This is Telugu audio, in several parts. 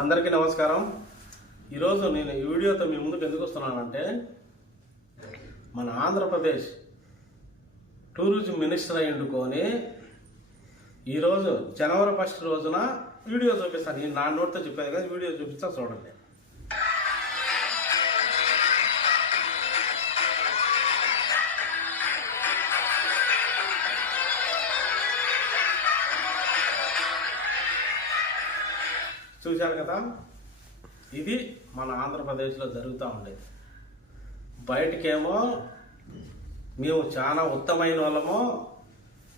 అందరికీ నమస్కారం. ఈరోజు నేను ఈ వీడియోతో మీ ముందుకు ఎందుకు వస్తున్నానంటే మన ఆంధ్రప్రదేశ్ టూరిజం మినిస్టర్ అయి ఉండుకొని ఈరోజు జనవరి ఫస్ట్ రోజున వీడియో చూపిస్తాను. నేను నా నోటితో చెప్పేది కదా వీడియో చూపిస్తా చూడండి. చూశారు కదా? ఇది మన ఆంధ్రప్రదేశ్లో జరుగుతూ ఉండేది. బయటకేమో మేము చాలా ఉత్తమైన వాళ్ళము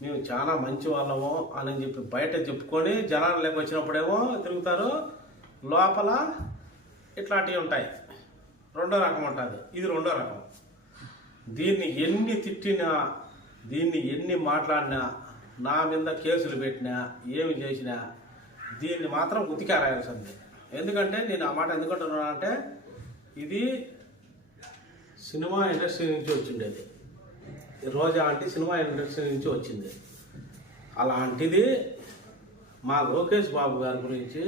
మేము చాలా మంచి వాళ్ళము అని చెప్పి బయట చెప్పుకొని జనాలు లేక వచ్చినప్పుడేమో తిరుగుతారు. లోపల ఇట్లాంటివి ఉంటాయి. రెండో రకం ఉంటుంది ఇది రెండో రకం. దీన్ని ఎన్ని తిట్టినా దీన్ని ఎన్ని మాట్లాడినా నా మీద కేసులు పెట్టినా ఏమి చేసినా దీన్ని మాత్రం ఉతికారాయాల్సింది ఎందుకంటే నేను ఆ మాట ఎందుకంటున్నానంటే ఇది సినిమా ఇండస్ట్రీ నుంచి వచ్చిండేది. రోజా అంటే సినిమా ఇండస్ట్రీ నుంచి వచ్చింది. అలాంటిది మా లోకేష్ బాబు గారి గురించి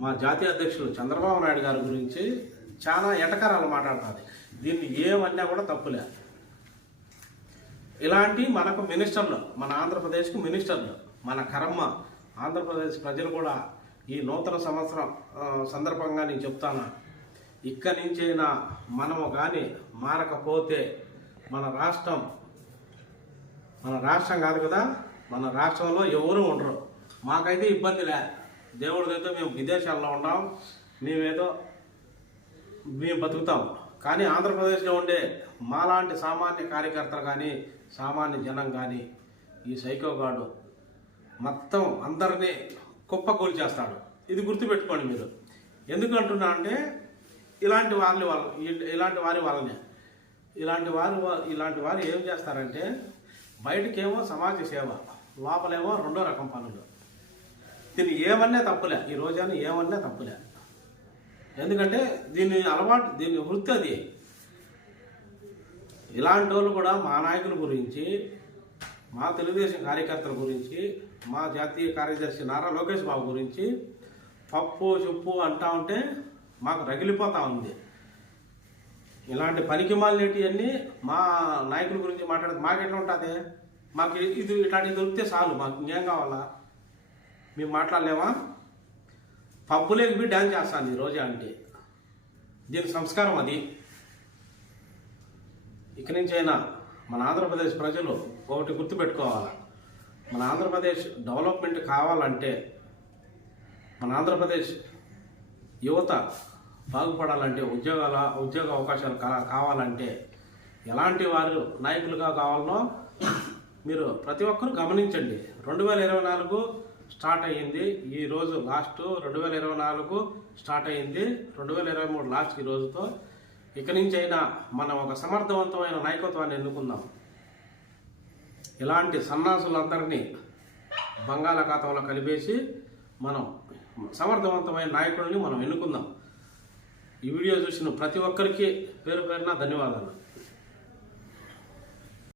మా జాతీయ అధ్యక్షులు చంద్రబాబు నాయుడు గారి గురించి చాలా ఎటకరాలు మాట్లాడుతుంది. దీన్ని ఏమన్నా కూడా తప్పులే. ఇలాంటి మనకు మినిస్టర్లు మన ఆంధ్రప్రదేశ్కి మినిస్టర్లు మన కర్మ ఆంధ్రప్రదేశ్ ప్రజలు కూడా ఈ నూతన సంవత్సరం సందర్భంగా నేను చెప్తాను? ఇక్కడి నుంచైనా మనము కానీ మారకపోతే మన రాష్ట్రం మన రాష్ట్రం కాదు కదా మన రాష్ట్రంలో ఎవరు ఉండరు. మాకైతే ఇబ్బంది లే. దేవుడికైతే మేము విదేశాల్లో ఉన్నాం మేమేదో మేము బతుకుతాం. కానీ ఆంధ్రప్రదేశ్లో ఉండే మాలాంటి సామాన్య కార్యకర్తలు కానీ సామాన్య జనం కానీ ఈ సైకోగాడు మొత్తం అందరినీ కుప్పకూలి చేస్తాడు. ఇది గుర్తుపెట్టుకోండి మీరు. ఎందుకు అంటున్నా అంటే ఇలాంటి వారి వాళ్ళ ఇలాంటి వారి వాళ్ళనే. ఇలాంటి వారు ఇలాంటి వారు ఏం చేస్తారంటే బయటకేమో సమాజ సేవ లోపలేమో రెండో రకం పనులు. దీన్ని ఏమన్నా తప్పులే. ఈ రోజాన్ని ఏమన్నా తప్పులే. ఎందుకంటే దీని అలవాటు దీని వృత్తి అది. ఇలాంటి వాళ్ళు కూడా మా నాయకుల గురించి మా తెలుగుదేశం కార్యకర్తల గురించి మా జాతీయ కార్యదర్శి నారా లోకేష్ బాబు గురించి పప్పు చెప్పు అంటా ఉంటే మాకు రగిలిపోతూ ఉంది. ఇలాంటి పనికి మాలినటివన్నీ మా నాయకుల గురించి మాట్లాడితే మాకెట్లా ఉంటుంది? మాకు ఇది ఇట్లాంటివి దొరికితే చాలు మాకు ఇంకేం కావాలా? మేము మాట్లాడలేమా? పప్పు పోయి డ్యాన్స్ చేస్తాను ఈ రోజా అంటే? దీని సంస్కారం అది. ఇక నుంచైనా మన ఆంధ్రప్రదేశ్ ప్రజలు ఒకటి గుర్తుపెట్టుకోవాలి? మన ఆంధ్రప్రదేశ్ డెవలప్మెంట్ కావాలంటే మన ఆంధ్రప్రదేశ్ యువత బాగుపడాలంటే ఉద్యోగాల ఉద్యోగ అవకాశాలు కావాలంటే ఎలాంటి వారు నాయకులుగా కావాలనో మీరు ప్రతి ఒక్కరు గమనించండి. రెండు వేల ఇరవై నాలుగు స్టార్ట్ అయ్యింది ఈరోజు లాస్ట్. రెండు వేల ఇరవై నాలుగు స్టార్ట్ అయ్యింది రెండు వేల ఇరవై మూడు లాస్ట్ ఈ రోజుతో. ఇక నుంచైనా అయినా మనం ఒక సమర్థవంతమైన నాయకత్వాన్ని ఎన్నుకుందాం. ఇలాంటి సన్నాసులందరినీ బంగాళాఖాతంలో కలిపేసి మనం సమర్థవంతమైన నాయకుడిని మనం ఎన్నుకుందాం. ఈ వీడియో చూసిన ప్రతి ఒక్కరికి పేరు పేరున ధన్యవాదాలు.